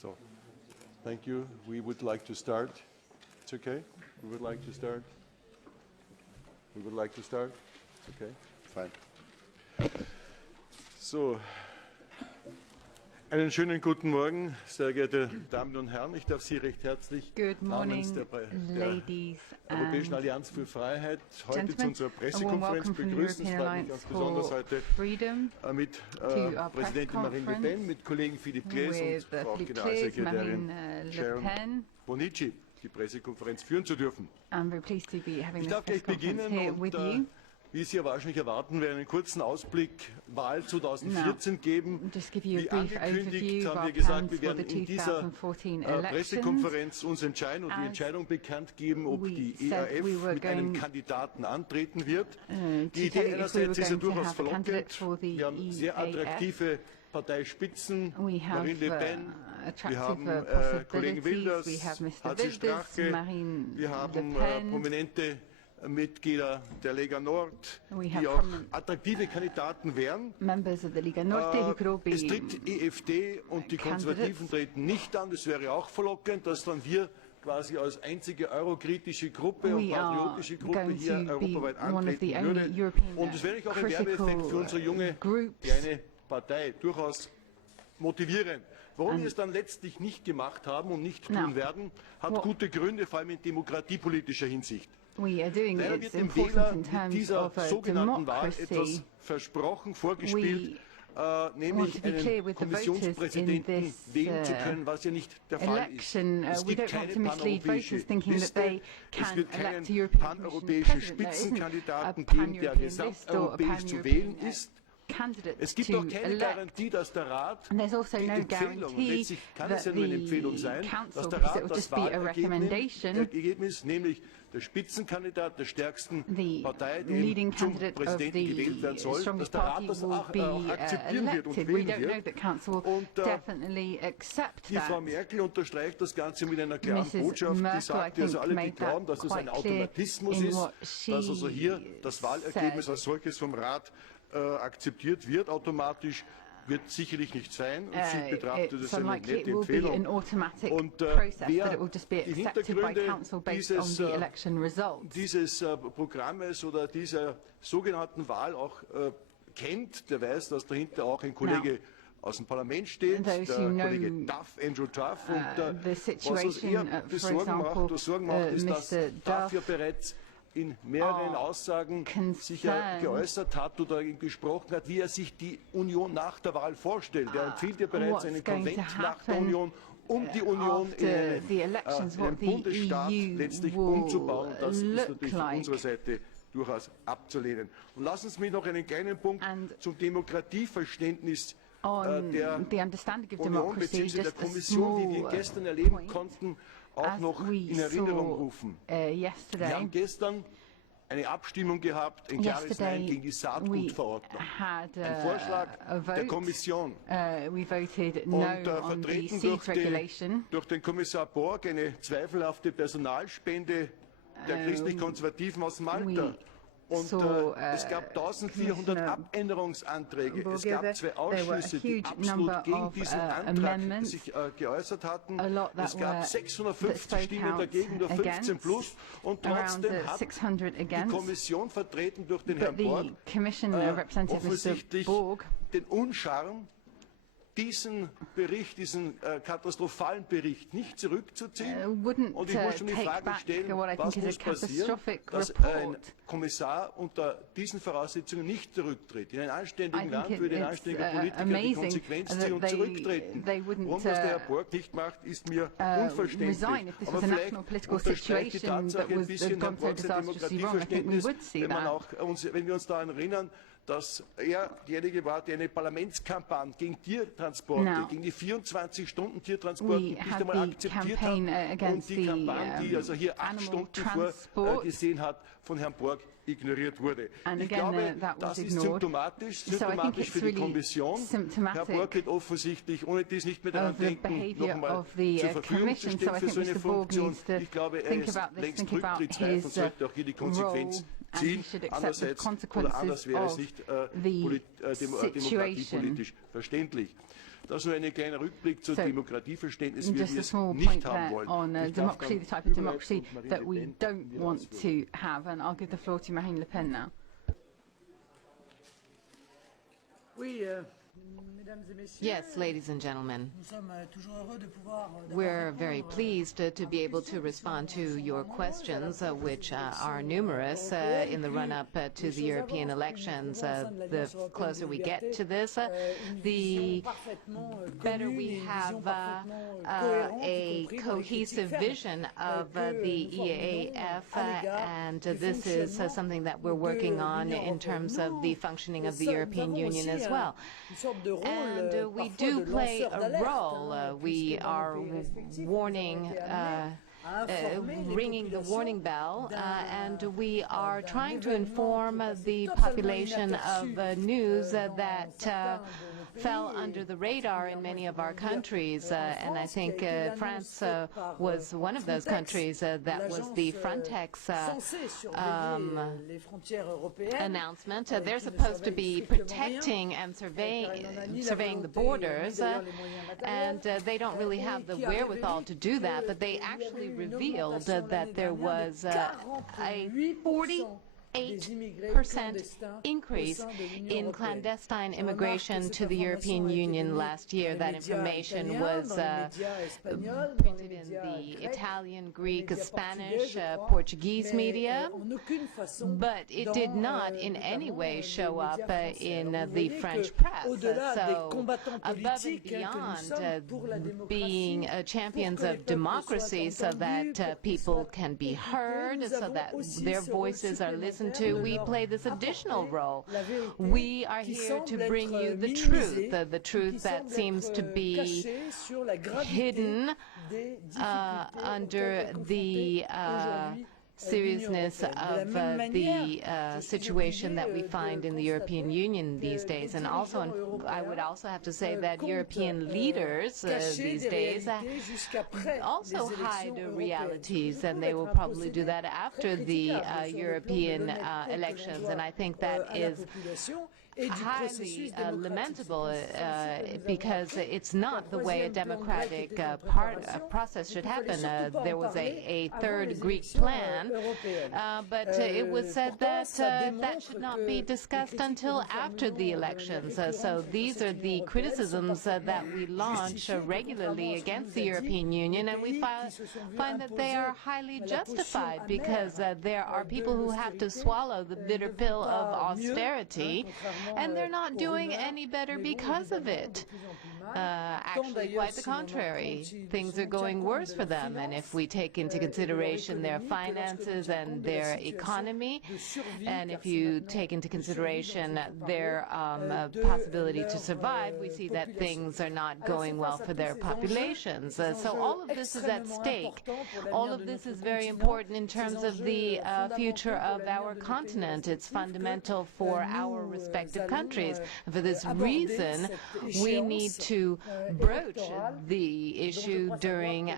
So, thank you. We would like to start. It's okay? We would like to start. We would like to start. Okay, fine. So, einen schönen guten Morgen, sehr geehrte Damen und Herren. Ich darf Sie recht herzlich namens der Europäischen Allianz für Freiheit heute zu unserer Pressekonferenz begrüßen. Es freut mich ganz besonders heute mit Präsidentin Marine Le Pen, mit Kollegen Philippe Claes und Frau Generalsekretärin Sharon Bonici die Pressekonferenz führen zu dürfen. Ich darf gleich beginnen und wie Sie ja wahrscheinlich erwarten, wir einen kurzen Ausblick Wahl 2014 geben. Wie angekündigt haben wir gesagt, wir werden in dieser Pressekonferenz uns entscheiden und die Entscheidung bekannt geben, ob die EAF mit einem Kandidaten antreten wird. Die Idee einerseits ist ja durchaus verlockend. Wir haben sehr attraktive Parteispitzen, Marine Le Pen, wir haben Kollegen Wilders, HC Strache, wir haben prominente Mitglieder der Lega Nord, die auch attraktive Kandidaten wären. Es tritt EFD und die Konservativen treten nicht an. Das wäre auch verlockend, dass dann wir quasi als einzige eurokritische Gruppe und patriotische Gruppe hier europaweit antreten würde. Und es wäre auch ein Werbeeffekt für unsere junge kleine Partei durchaus motivierend. Warum wir es dann letztlich nicht gemacht haben und nicht tun werden, hat gute Gründe, vor allem in demokratiepolitischer Hinsicht. Leider wird dem Wähler mit dieser sogenannten Wahl etwas versprochen, vorgespielt, nämlich einen Kommissionspräsidenten wählen zu können, was ja nicht der Fall ist. Es gibt keine paneuropäische Liste, es wird keinen paneuropäischen Spitzenkandidaten geben, der gesamteuropäisch zu wählen ist. Es gibt auch keine Garantie, dass der Rat die Empfehlung, und letztlich kann es ja nur eine Empfehlung sein, dass der Rat das Wahlergebnis, nämlich der Spitzenkandidat der stärksten Partei, der zum Präsidenten gewählt werden soll, dass der Rat das auch akzeptieren wird und wählen wird. Und die Frau Merkel unterstreicht das Ganze mit einer klaren Botschaft, die sagt, also alle, die glauben, dass es ein Automatismus ist, dass also hier das Wahlergebnis als solches vom Rat akzeptiert wird, automatisch wird sicherlich nicht sein. Und sie betrachtet es eine nette Empfehlung. Und wer die Hintergründe dieses Programmes oder dieser sogenannten Wahl auch kennt, der weiß, dass dahinter auch ein Kollege aus dem Parlament steht, der Kollege Duff, Andrew Duff. Und was uns eher Sorgen macht, ist, dass Duff ja bereits in mehreren Aussagen sich geäußert hat oder gesprochen hat, wie er sich die Union nach der Wahl vorstellt. Er empfiehlt ja bereits einen Konvent nach der Union, um die Union in einen Bundesstaat letztlich umzubauen. Das ist natürlich von unserer Seite durchaus abzulehnen. Und lassen Sie mich noch einen kleinen Punkt zum Demokratieverständnis der Union bzw. der Kommission, die wir gestern erleben konnten, auch noch in Erinnerung rufen. Wir haben gestern eine Abstimmung gehabt, ein klares Nein gegen die Saatgutverordnung. Ein Vorschlag der Kommission und vertreten durch den Kommissar Borg, eine zweifelhafte Personalspende der christlich-konservativen aus Malta. Und es gab 1400 Abänderungsanträge. Es gab zwei Ausschüsse, die absolut gegen diesen Antrag sich geäußert hatten. Es gab 650 Stimmen dagegen, nur 15 plus. Und trotzdem hat die Kommission, vertreten durch den Herrn Borg, offensichtlich den Uncharme, diesen Bericht, diesen katastrophalen Bericht nicht zurückzuziehen. Und ich muss schon die Frage stellen, was muss passieren, dass ein Kommissar unter diesen Voraussetzungen nicht zurücktritt. In einem anständigen Land würde ein anständiger Politiker die Konsequenz ziehen und zurücktreten. Warum das der Herr Borg nicht macht, ist mir unverständlich. Aber vielleicht unterstreicht die Tatsache ein bisschen Herrn Borg sein Demokratieverständnis, wenn wir uns daran erinnern, dass er derjenige war, der eine Parlamentskampagne gegen Tiertransporte, gegen die 24-Stunden-Tiertransporte nicht einmal akzeptiert hat und die Kampagne, die also hier 8 Stunden vorgesehen hat, von Herrn Borg ignoriert wurde. Ich glaube, das ist symptomatisch für die Kommission. Herr Borg wird offensichtlich ohne dies nicht mehr daran denken, noch einmal zur Verfügung zu stehen für so eine Funktion. Ich glaube, er ist längst rücktrittsreif und sollte auch hier die Konsequenz ziehen. Andererseits oder anders wäre es nicht demokratiepolitisch verständlich. Das nur ein kleiner Rückblick zum Demokratieverständnis, wie wir es nicht haben wollen. On democracy, the type of democracy that we don't want to have, and I'll give the floor to Marine Le Pen now. Yes, ladies and gentlemen, we're very pleased to be able to respond to your questions, which are numerous in the run-up to the European elections. The closer we get to this, the better we have a cohesive vision of the EAF, and this is something that we're working on in terms of the functioning of the European Union as well. And we do play a role. We are warning, ringing the warning bell, and we are trying to inform the population of news that fell under the radar in many of our countries, and I think France was one of those countries. That was the Frontex announcement. They're supposed to be protecting and surveying the borders, and they don't really have the wherewithal to do that, but they actually revealed that there was a 8% increase in clandestine immigration to the European Union last year. That information was printed in the Italian, Greek, Spanish, Portuguese media, but it did not in any way show up in the French press. So above and beyond being champions of democracy so that people can be heard, so that their voices are listened to, we play this additional role. We are here to bring you the truth that seems to be hidden under the seriousness of the situation that we find in the European Union these days. And also, I would also have to say that European leaders these days also hide realities, and they will probably do that after the European elections. And I think that is highly lamentable because it's not the way a democratic process should happen. There was a third Greek plan, but it was said that that should not be discussed until after the elections. So these are the criticisms that we launch regularly against the European Union, and we find that they are highly justified because there are people who have to swallow the bitter pill of austerity, and they're not doing any better because of it. Actually, quite the contrary. Things are going worse for them, and if we take into consideration their finances and their economy, and if you take into consideration their possibility to survive, we see that things are not going well for their populations. So all of this is at stake. All of this is very important in terms of the future of our continent. It's fundamental for our respective countries. And for this reason, we need to broach the issue during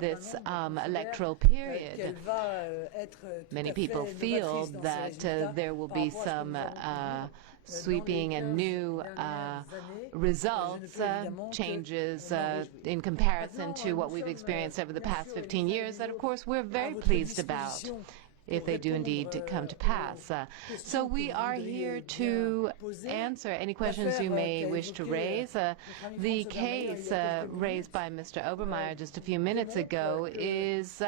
this electoral period. Many people feel that there will be some sweeping and new results, changes in comparison to what we've experienced over the past 15 years that, of course, we're very pleased about, if they do indeed come to pass. So we are here to answer any questions you may wish to raise. The case raised by Mr. Obermeier just a few minutes ago is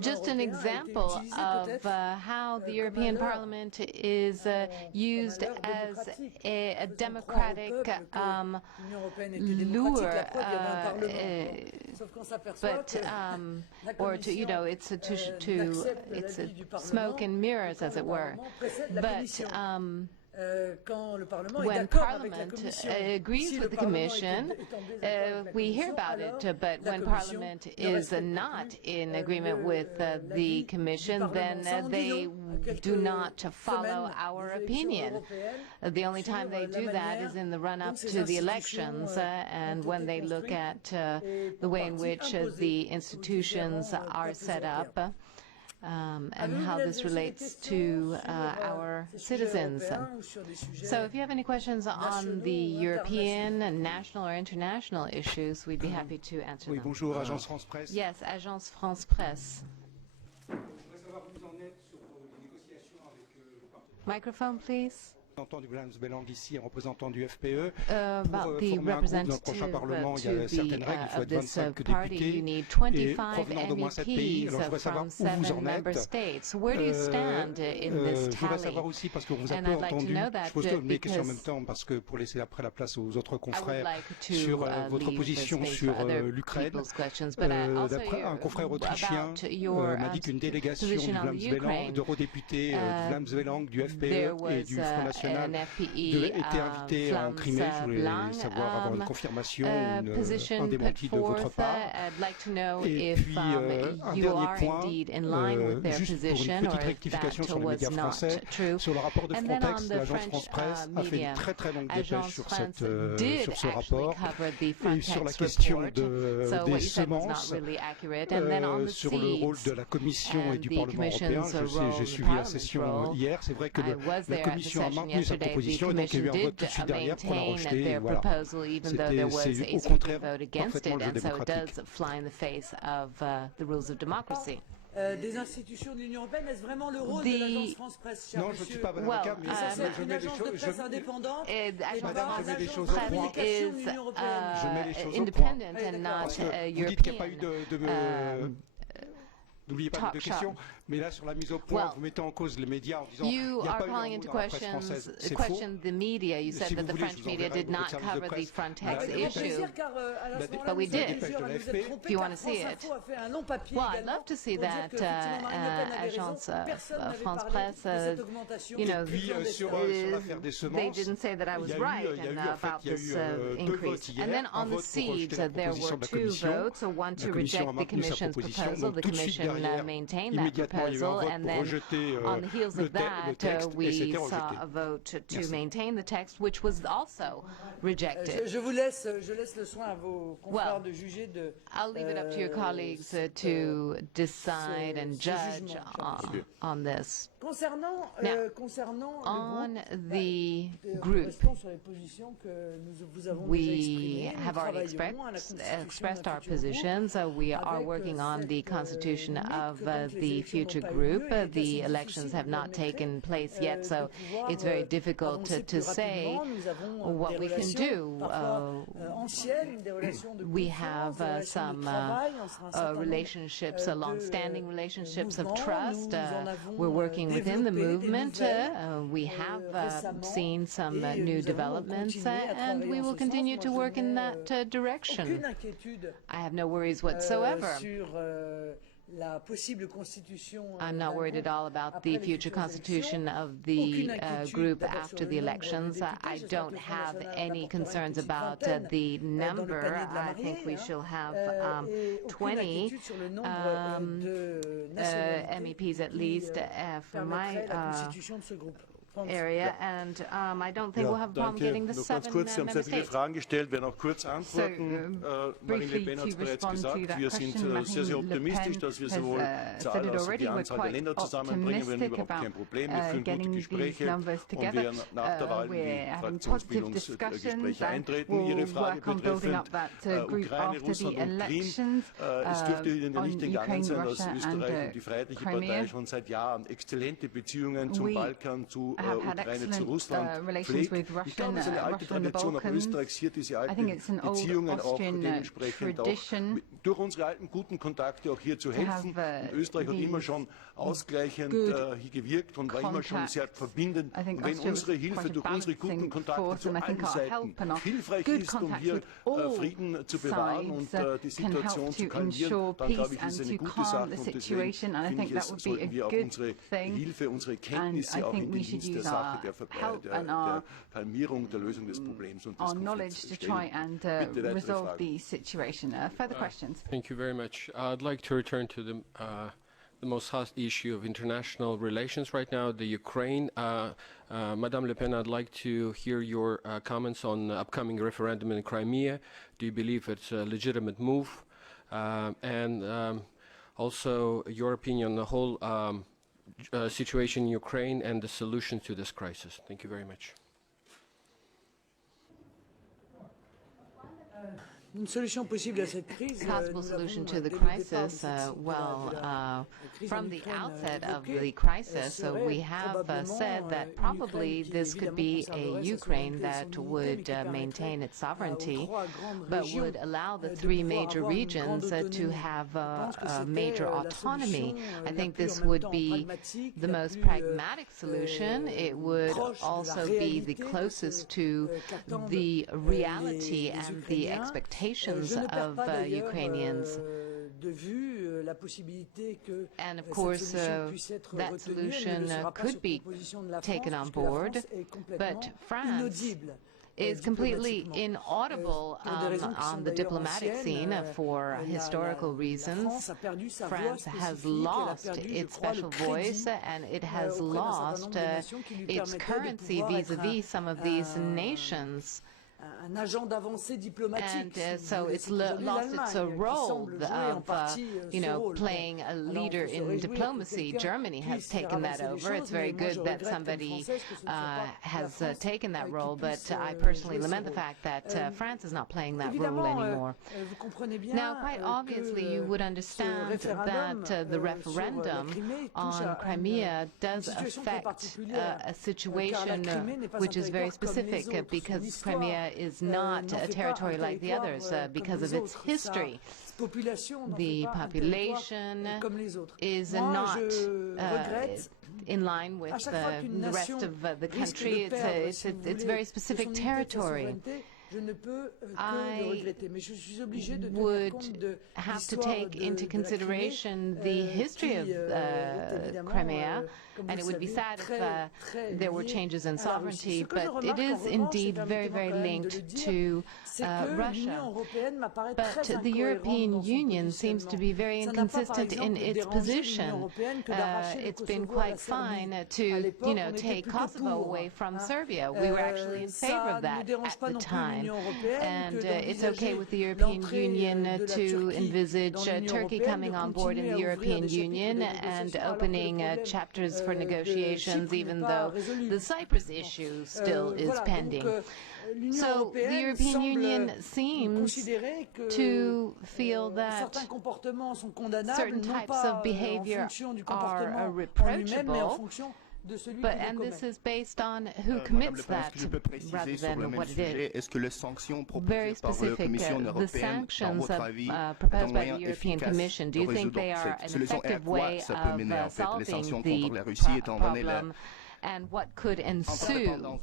just an example of how the European Parliament is used as a democratic lure, but or to, you know, it's a smoke and mirrors, as it were. But when Parliament agrees with the Commission, we hear about it, but when Parliament is not in agreement with the Commission, then they do not follow our opinion. The only time they do that is in the run-up to the elections, and when they look at the way in which the institutions are set up. and how this relates to our citizens. So if you have any questions on the European, national or international issues, we'd be happy to answer them. Bonjour, Agence France Presse. Yes, Agence France Presse. Microphone, please. Entendu Vlaams Belang ici, représentant du FPE. About the representative of this party, you need 25 MEPs from 7 member states. Where do you stand in this tally? And I'd like to know that parce que pour laisser après la place aux autres I would confrères like to sur votre position sur l'Ukraine. D'après un confrère autrichien m'a dit qu'une délégation du Vlaams Belang, d'eurodéputés du Vlaams Belang, du FPE et du Front National était invité en Crimée. Je voulais savoir, avoir une confirmation, un démenti de votre part. Et puis, un dernier point, juste pour une petite rectification sur les médias français, sur le rapport de Frontex, l'agence France Presse a fait une très très longue dépêche sur ce rapport et sur la question des semences, sur le rôle de la Commission et du Parlement européen. J'ai suivi la session hier. C'est vrai que la Commission a maintenu sa proposition et donc il y a eu un vote tout de suite derrière pour la rejeter. Voilà. C'est au contraire parfaitement le jeu démocratique. Des institutions de l'Union européenne, est-ce vraiment le rôle de l'agence France Presse? Non, je ne suis pas Madame mais je mets les choses indépendante. Madame, je mets les choses au point. Je mets les choses au point. Parce que vous dites qu'il n'y a pas eu de n'oubliez pas de questions, mais là sur la mise au point, vous mettez en cause les médias en disant qu'il n'y a pas eu un mot dans la presse française. C'est faux. The media. You said that the French media did not cover the Frontex issue, but we did. If you want to see it, well, I'd love to see that. Agence France Presse, you know, they didn't say that I was right about this increase. And then on the seeds, there were 2 votes, one to reject the Commission's proposal. The Commission maintained that proposal, and then on the heels of that, we saw a vote to maintain the text, which was also rejected. Je laisse le soin à vos confrères de juger de. I'll leave it up to your colleagues to decide and judge on this. Concernant on the group, we have already expressed our positions. We are working on the constitution of the future group. The elections have not taken place yet, so it's very difficult to say what we can do. We have some relationships, long-standing relationships of trust. We're working within the movement. We have seen some new developments, and we will continue to work in that direction. I have no worries whatsoever. I'm not worried at all about the future constitution of the group after the elections. I don't have any concerns about the number. I think we shall have 20 MEPs at least for my area, and I don't think we'll have a problem getting the 7 member Sie haben sehr viele Fragen gestellt, werden auch kurz antworten. Marine Le Pen hat es bereits gesagt, wir sind sehr, sehr optimistisch, dass wir sowohl Zahl als auch die Anzahl der Länder zusammenbringen. Wir haben überhaupt kein Problem. Wir führen gute Gespräche und werden nach der Wahl in die Fraktionsbildungsgespräche eintreten. Ihre Frage betreffend Ukraine, Russland und Krim. Es dürfte Ihnen nicht entgangen sein, dass Österreich und die Freiheitliche Partei schon seit Jahren exzellente Beziehungen zum Balkan, zu Ukraine, zu Russland pflegt. Ich glaube, es ist eine alte Tradition auch Österreichs, hier diese alten Beziehungen auch dementsprechend auch durch unsere alten guten Kontakte auch hier zu helfen. Und Österreich hat immer schon ausgleichend hier gewirkt und war immer schon sehr verbindend. Und wenn unsere Hilfe durch unsere guten Kontakte zu allen Seiten hilfreich ist, um hier Frieden zu bewahren und die Situation zu kalmieren, dann glaube ich, ist es eine gute Sache. Und deswegen finde ich, sollten wir auch unsere Hilfe, unsere Kenntnisse auch in den Dienst der Sache, der Kalmierung, der Lösung des Problems und des Konflikts stellen. Bitte weitere Fragen. Further questions? Thank you very much. I'd like to return to the most hot issue of international relations right now, the Ukraine. Madame Le Pen, I'd like to hear your comments on the upcoming referendum in Crimea. Do you believe it's a legitimate move? And also your opinion on the whole situation in Ukraine and the solution to this crisis. Thank you very much. Possible solution to the crisis, from the outset of the crisis, we have said that probably this could be a Ukraine that would maintain its sovereignty, but would allow the three major regions to have a major autonomy. I think this would be the most pragmatic solution. It would also be the closest to the reality and the expectations of Ukrainians. And of course, that solution could be taken on board, but France is completely inaudible on the diplomatic scene for historical reasons. France has lost its special voice and it has lost its currency vis-à-vis some of these nations. And so it's lost its role of, playing a leader in diplomacy. Germany has taken that over. It's very good that somebody has taken that role, but I personally lament the fact that France is not playing that role anymore. Now, quite obviously, you would understand that the referendum on Crimea does affect a situation which is very specific, because Crimea is not a territory like the others because of its history. The population is not in line with the rest of the country. It's very specific territory. I would have to take into consideration the history of Crimea, and it would be sad if there were changes in sovereignty, but it is indeed very, very linked to Russia. But the European Union seems to be very inconsistent in its position. It's been quite fine to, take Kosovo away from Serbia. We were actually in favor of that at the time. And it's okay with the European Union to envisage Turkey coming on board in the European Union and opening chapters for negotiations, even though the Cyprus issue still is pending. So the European Union seems to feel that certain types of behavior are reproachable, and this is based on who commits that rather than what it is. Very specific, the sanctions proposed by the European Commission, do you think they are an effective way of solving the problem? And what could ensue?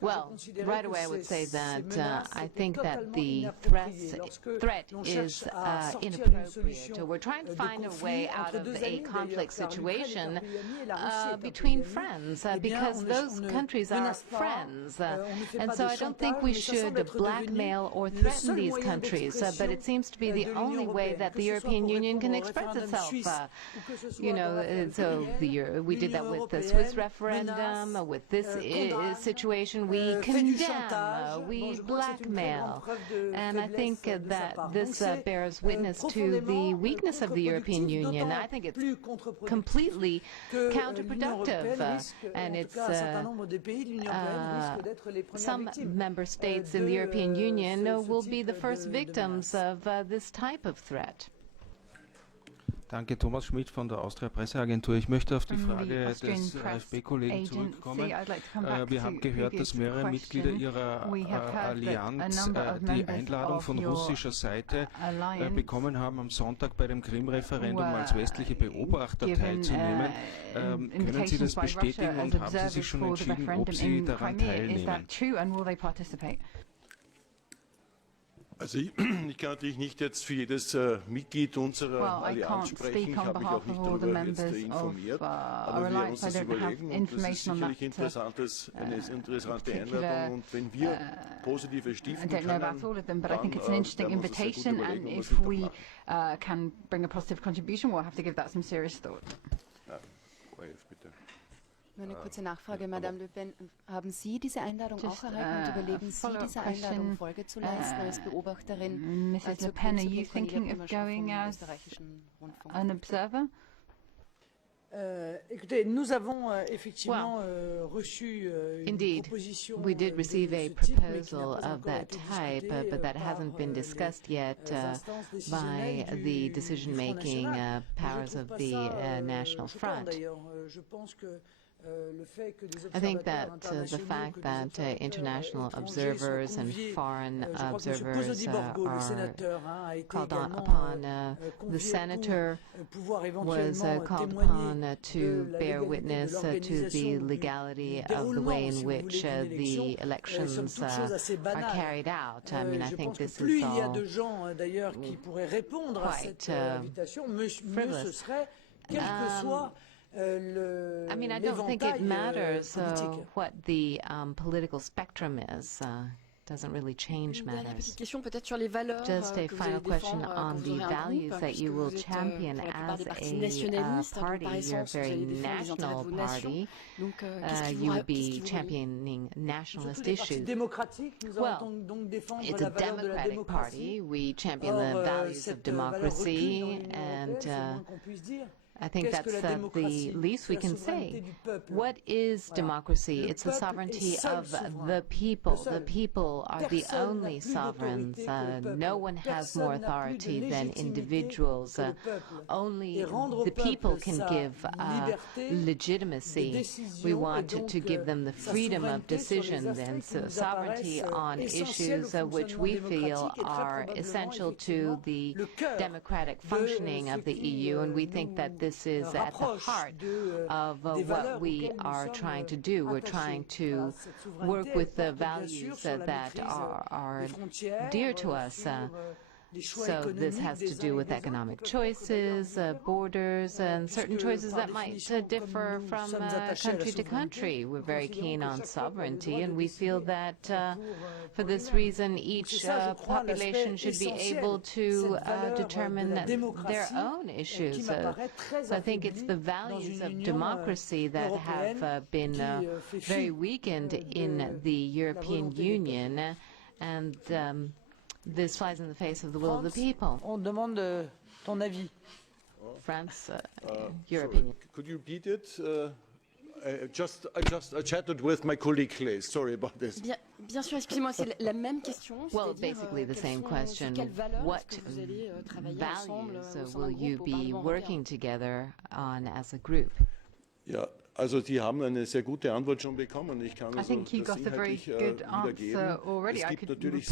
Well, right away I would say that I think that the threat is inappropriate. We're trying to find a way out of a conflict situation between friends, because those countries are friends. And so I don't think we should blackmail or threaten these countries, but it seems to be the only way that the European Union can express itself. So we did that with the Swiss referendum. With this situation, we condemn, we blackmail. And I think that this bears witness to the weakness of the European Union. I think it's completely counterproductive. And it's some member states in the European Union will be the first victims of this type of threat. Danke, Thomas Schmidt von der Austria Presseagentur. Ich möchte auf die Frage des AfP-Kollegen zurückkommen. Wir haben gehört, dass mehrere Mitglieder Ihrer Allianz die Einladung von russischer Seite bekommen haben, am Sonntag bei dem Krim-Referendum als westliche Beobachter teilzunehmen. Können Sie das bestätigen und haben Sie sich schon entschieden, ob Sie daran teilnehmen? Also ich kann natürlich nicht jetzt für jedes Mitglied unserer Allianz sprechen. Ich habe mich auch nicht darüber jetzt informiert. Aber wir werden uns das überlegen und das ist sicherlich eine interessante Einladung. Und wenn wir positive stiften können, dann werden wir uns das sehr gut überlegen, was wir machen. Can bring a positive contribution, we'll have to give that some serious thought. EAF, bitte. Nur eine kurze Nachfrage, Madame Le Pen. Haben Sie diese Einladung auch erhalten und überlegen Sie, dieser Einladung Folge zu leisten als Beobachterin? Mrs. Le Pen, are you thinking of going as an observer? Écoutez, nous avons effectivement reçu une proposition we did receive a proposal of that type, but that hasn't been discussed yet by the decision-making powers of the National Front. I think that the fact that international observers and foreign observers are called upon, the senator was called upon to bear witness to the legality of the way in which the elections are carried out. I mean, I think this is all quite frivolous. I mean, I don't think it matters what the political spectrum is. Doesn't really change matters. Just a final question on the values that you will champion as a party. You're a very national party. You would be championing nationalist issues. Well, it's a democratic party. We champion the values of democracy, and I think that's the least we can say. What is democracy? It's the sovereignty of the people. The people are the only sovereigns. No one has more authority than individuals. Only the people can give legitimacy. We want to give them the freedom of decision and sovereignty on issues which we feel are essential to the democratic functioning of the EU, and we think that this is at the heart of what we are trying to do. We're trying to work with the values that are dear to us. So this has to do with economic choices, borders, and certain choices that might differ from country to country. We're very keen on sovereignty, and we feel that for this reason each population should be able to determine their own issues. So I think it's the values of democracy that have been very weakened in the European Union, and this flies in the face of the will of the people. On demande ton avis. France, your opinion. Could you repeat it? I just chatted with my colleague Clay. Sorry about this. Bien sûr, excusez-moi, c'est la même question. Well, basically the same question. What values will you be working together on as a group? Ja, also die haben eine sehr gute Antwort schon bekommen. Ich kann also das inhaltlich wiedergeben. Es gibt natürlich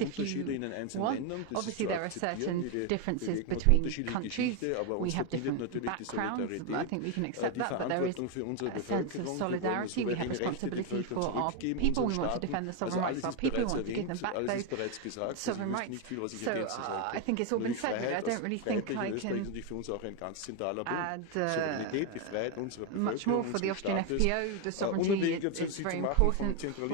Unterschiede in den einzelnen Ländern. Das ist zu akzeptieren, wie unterschiedliche Geschichte, aber uns verbindet natürlich die Solidarität, die Verantwortung für unsere Bevölkerung. Wir wollen eine souveräne Rechte der Bevölkerung zurückgeben, unseren Staaten. Also alles ist bereits erwähnt, alles ist bereits gesagt. Es ist nicht viel, was ich ergänzen sollte. Die Freiheit, freiheitliche Österreich ist für uns auch ein ganz zentraler Punkt. Souveränität, die Freiheit unserer much more for the Austrian FPO, the sovereignty is very important for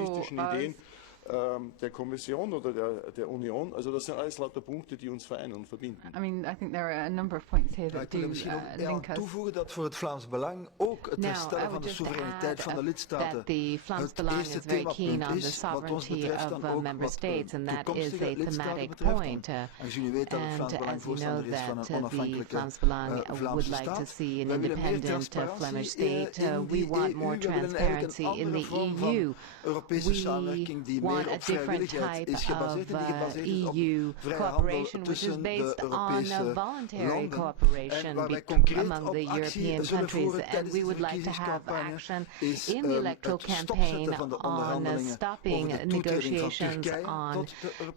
der Kommission oder der Union, also das sind alles lauter Punkte, die uns vereinen und verbinden. I mean, I think there are a number of points here that do link us. Toevoegen dat voor het Vlaams Belang ook het herstellen van de soevereiniteit van de lidstaten het eerste themapunt is, wat ons betreft dan ook wat toekomstige lidstaten betreft. Aangezien u weet dat het Vlaams Belang voorstander is van een onafhankelijke Vlaamse staat. Wij willen meer transparantie in de EU, we willen eigenlijk een andere vorm van Europese samenwerking die meer a different type of EU cooperation, which is based on voluntary cooperation among the European countries. And we would like to have action in the electoral campaign on stopping negotiations on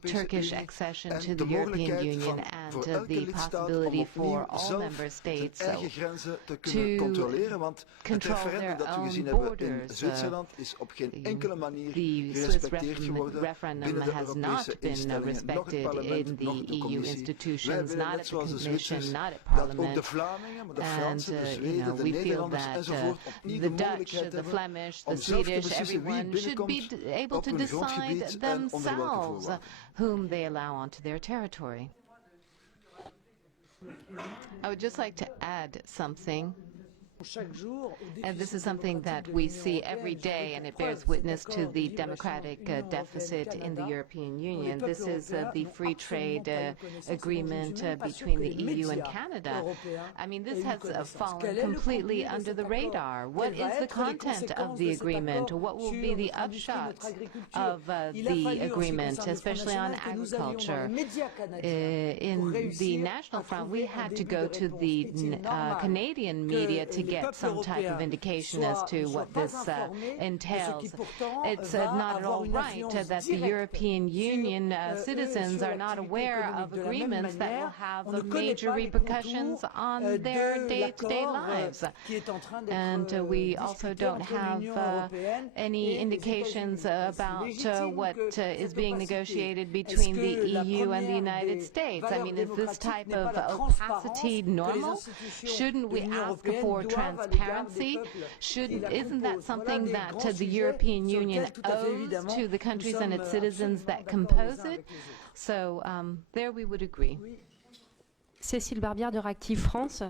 Turkish accession to the European Union and the possibility for all member states to control their own borders. The Swiss referendum has not been respected in the EU institutions, not at the Commission, not at Parliament. And we feel that the Dutch, the Flemish, the Swedish, everyone should be able to decide themselves whom they allow onto their territory. I would just like to add something. And this is something that we see every day, and it bears witness to the democratic deficit in the European Union. This is the free trade agreement between the EU and Canada. I mean, this has fallen completely under the radar. What is the content of the agreement? What will be the upshots of the agreement, especially on agriculture? In the National Front, we had to go to the Canadian media to get some type of indication as to what this entails. It's not at all right that the European Union citizens are not aware of agreements that will have major repercussions on their day-to-day lives. And we also don't have any indications about what is being negotiated between the EU and the United States. I mean, is this type of opacity normal? Shouldn't we ask for transparency? Isn't that something that the European Union owes to the countries and its citizens that compose it? So there we would agree. Cécile Barbière de Reactive France.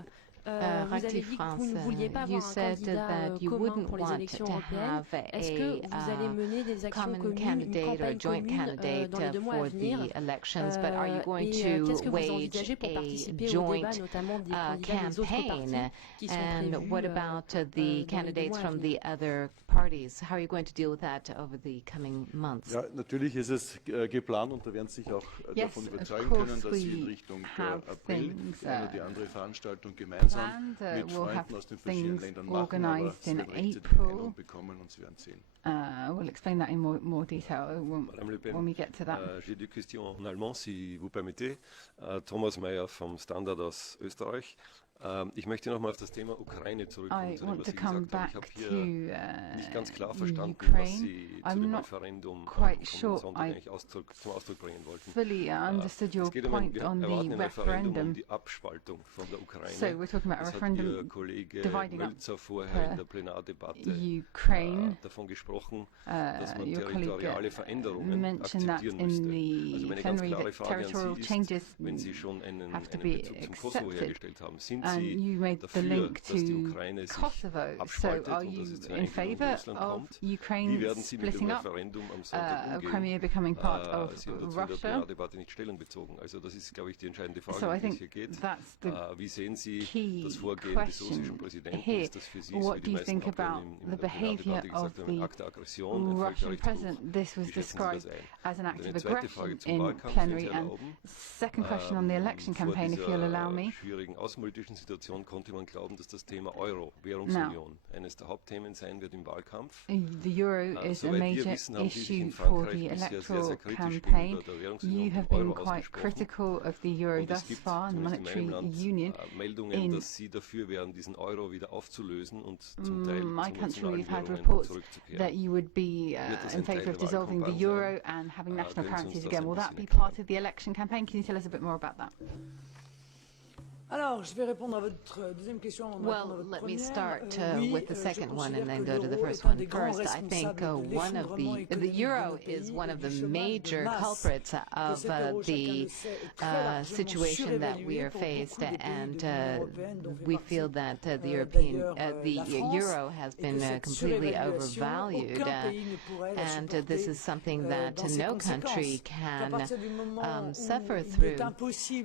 Vous avez dit que vous ne vouliez pas avoir un candidat commun pour les élections européennes. Est-ce que vous allez mener des actions communes, une campagne commune dans les 2 mois à venir? Qu'est-ce que vous envisagez pour participer au débat, notamment des candidats des autres partis qui sont prévus? And what about the candidates from the other parties? How are you going to deal with that over the coming months? Ja, natürlich ist es geplant und da werden Sie sich auch davon überzeugen können, dass wir in Richtung April die eine oder die andere Veranstaltung gemeinsam mit Freunden aus den verschiedenen Ländern machen, aber es wird rechtzeitig Einladung bekommen und Sie werden sehen. We'll explain that in more detail when we get to that. J'ai deux questions en allemand, si vous permettez. Thomas Meyer vom Standard aus Österreich. Ich möchte nochmal auf das Thema Ukraine zurückkommen, zu dem, was Sie gesagt haben. Ich habe hier nicht ganz klar verstanden, was Sie zu dem Referendum am Sonntag eigentlich zum Ausdruck bringen wollten. Es geht um ein Referendum um die Abspaltung von der Ukraine. Das hat Ihr Kollege Mölzer vorher in der Plenardebatte davon gesprochen, dass man territoriale Veränderungen akzeptieren müsste. Also meine ganz klare Frage an Sie ist, wenn Sie schon einen Bezug zum Kosovo hergestellt haben, sind And you made the link to Kosovo. So are you in favour of Ukraine splitting up, Crimea becoming part of Russia? So I think that's the key question here. What do you think about the behaviour of the Russian president? This was described as an act of aggression in plenary. And second question on the election campaign, if you'll allow me. Situation konnte man glauben, dass das Thema Euro, Währungsunion, eines der Hauptthemen sein wird im Wahlkampf. The euro is a major issue for the electoral campaign. You have been quite critical of the euro thus far and the monetary union. Meldungen, dass Sie dafür wären, diesen Euro wieder aufzulösen und zum Teil my country, we've had reports that you would be in favour of dissolving the euro and having national currencies again. Will that be part of the election campaign? Can you tell us a bit more about that? Alors, je vais répondre à votre deuxième question. Well, let me start with the second one and then go to the first one. First, I think one of the euro is one of the major culprits of the situation that we are faced, and we feel that the euro has been completely overvalued, and this is something that no country can suffer through.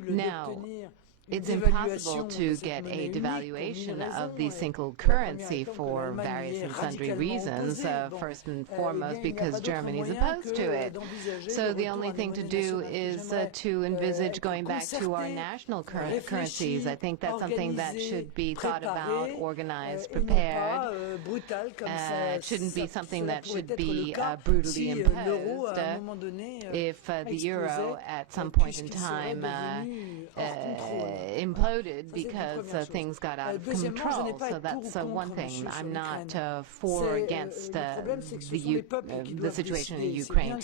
Now, it's impossible to get a devaluation of the single currency for various and sundry reasons, first and foremost because Germany is opposed to it. So the only thing to do is to envisage going back to our national currencies. I think that's something that should be thought about, organized, prepared. It shouldn't be something that should be brutally imposed. If the euro at some point in time imploded because things got out of control. So that's one thing. I'm not for or against the situation in Ukraine.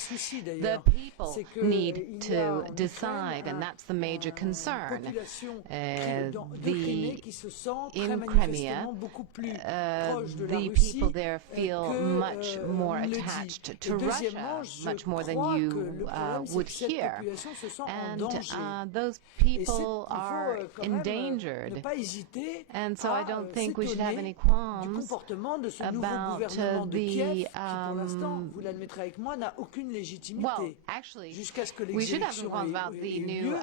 The people need to decide, and that's the major concern. In Crimea, the people there feel much more attached to Russia, much more than you would hear. And those people are endangered. And so I don't think we should have any qualms about the well, actually, we should have some qualms about the new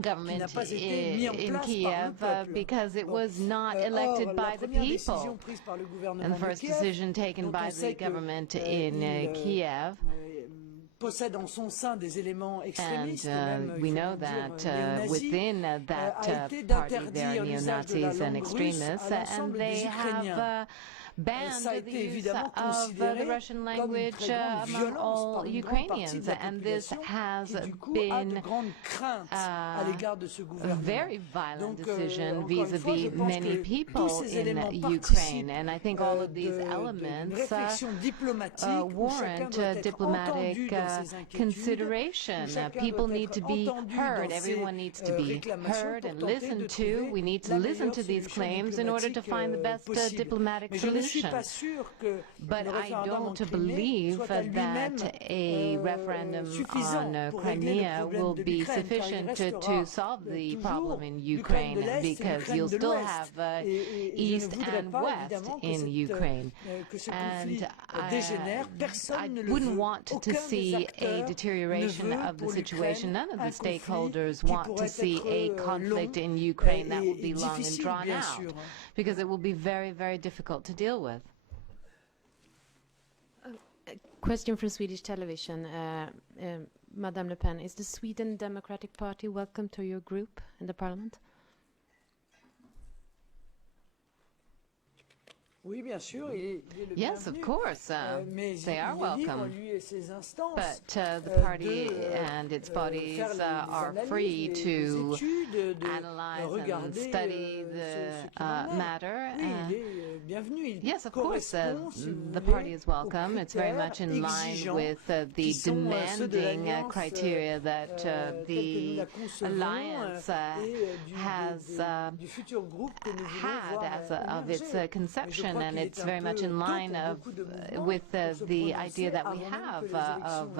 government in Kiev because it was not elected by the people. And the first decision taken by the government in Kiev. And we know that within that party there are neo-Nazis and extremists, and they have banned the use of the Russian language among all Ukrainians, and this has been a very violent decision vis-à-vis many people in Ukraine. And I think all of these elements warrant diplomatic consideration. People need to be heard. Everyone needs to be heard and listened to. We need to listen to these claims in order to find the best diplomatic solution. But I don't believe that a referendum on Crimea will be sufficient to solve the problem in Ukraine, because you'll still have East and West in Ukraine. And I wouldn't want to see a deterioration of the situation. None of the stakeholders want to see a conflict in Ukraine that will be long and drawn out, because it will be very, very difficult to deal with. Question from Swedish television. Madame Le Pen, is the Sweden Democratic Party welcome to your group in the parliament? Yes, of course, they are welcome. But the party and its bodies are free to analyze and study the matter. Yes, of course, the party is welcome. It's very much in line with the demanding criteria that the alliance has had as of its conception. And it's very much in line with the idea that we have of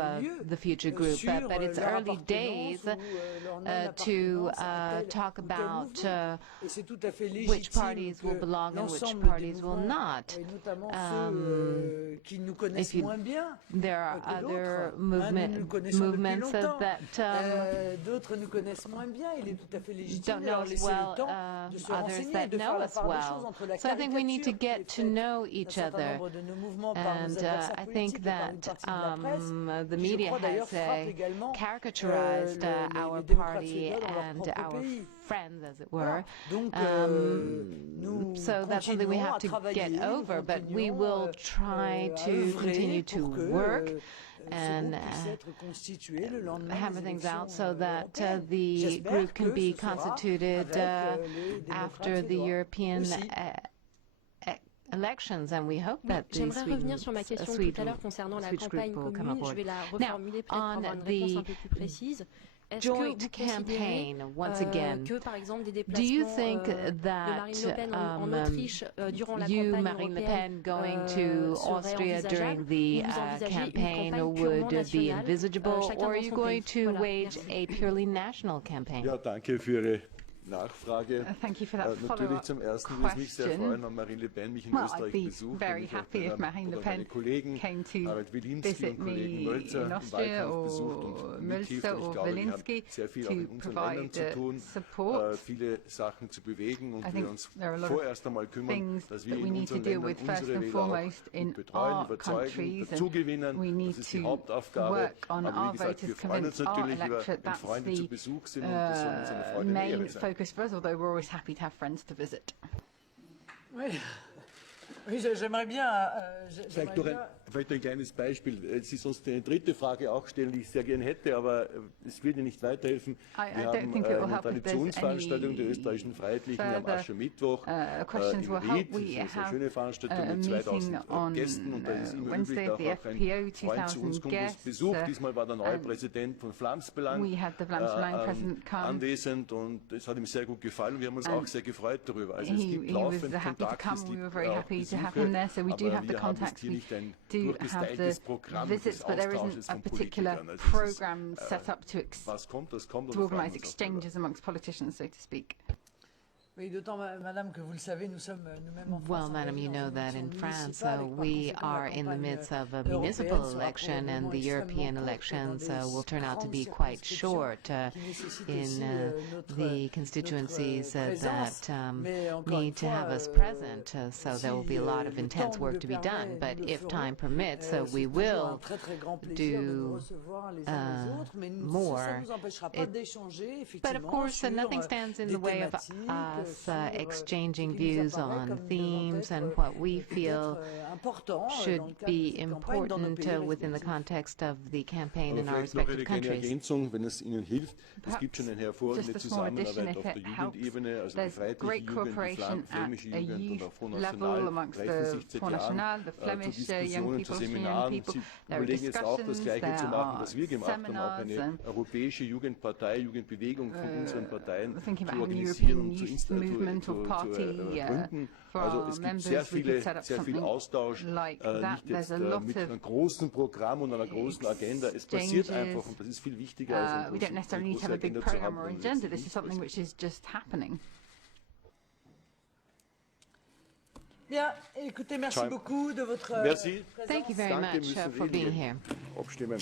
the future group. But it's early days to talk about which parties will belong and which parties will not. There are other movements that don't know as well, others that know us well. So I think we need to get to know each other, and I think that the media has caricaturized our party and our friends, as it were. So that's something we have to get over, but we will try to continue to work and hammer things out so that the group can be constituted after the European elections, and we hope that the Swedish group will come aboard. Now, on the joint campaign, once again, do you think that you, Marine Le Pen, going to Austria during the campaign would be invisible, or are you going to wage a purely national campaign? Nachfrage. Thank you for that Natürlich zum Ersten würde es mich sehr freuen, wenn Marine Le Pen mich in Österreich besucht. Very happy if Marine Le Pen came to visit me in Austria or Mölzer or Wilinski to provide support. Viele Sachen zu bewegen und wir uns vorerst einmal kümmern, dass wir in unseren Ländern unsere Wähler betreuen, überzeugen, dazugewinnen. Das ist die Hauptaufgabe. Aber wie gesagt, wir freuen uns natürlich über, wenn Freunde zu Besuch sind, und das soll uns eine Freude und Ehre sein. Focus for us, although we're always happy to have friends to visit. Oui, j'aimerais bien. Vielleicht ein kleines Beispiel. Sie sonst eine dritte Frage auch stellen, die ich sehr gerne hätte, aber es würde nicht weiterhelfen. Wir haben eine Traditionsveranstaltung der österreichischen Freiheitlichen am Aschermittwoch in Ried. Das ist eine sehr schöne Veranstaltung mit 2000 Gästen und da ist immer üblich auch ein Freund zu uns Besuch. Diesmal war der neue Präsident von Flamsbelang anwesend und es hat ihm sehr gut gefallen. Wir haben uns auch sehr gefreut darüber. Also es gibt laufend Kontakt, es gibt auch Besuche, aber wir haben jetzt hier nicht ein durchgestyltes Programm des Austausches von Politikern. Was kommt, das kommt. To organize exchanges amongst politicians, so to speak. Well, Madam, you know that in France we are in the midst of a municipal election, and the European elections will turn out to be quite short in the constituencies that need to have us present. So there will be a lot of intense work to be done. But if time permits, we will do more. But of course, nothing stands in the way of us exchanging views on themes and what we feel should be important within the context of the campaign in our respective countries. Wenn es Ihnen hilft, es gibt schon eine hervorragende Zusammenarbeit auf der Jugendebene, also die freiheitliche Jugend, die flämische Jugend und auch Front National treffen sich seit Jahren zu Diskussionen, zu Seminaren. Sie überlegen jetzt auch, das Gleiche zu machen, was wir gemacht haben, auch eine europäische Jugendpartei, Jugendbewegung von unseren Parteien zu organisieren und zu gründen. Also es gibt sehr viel Austausch, nicht jetzt mit einem großen Programm und einer großen Agenda. Es passiert einfach und das ist viel wichtiger als eine große Agenda zu haben. This is something which is just happening. Bien, écoutez, merci beaucoup de votre Merci. Thank you very much for being here. Abstimmen.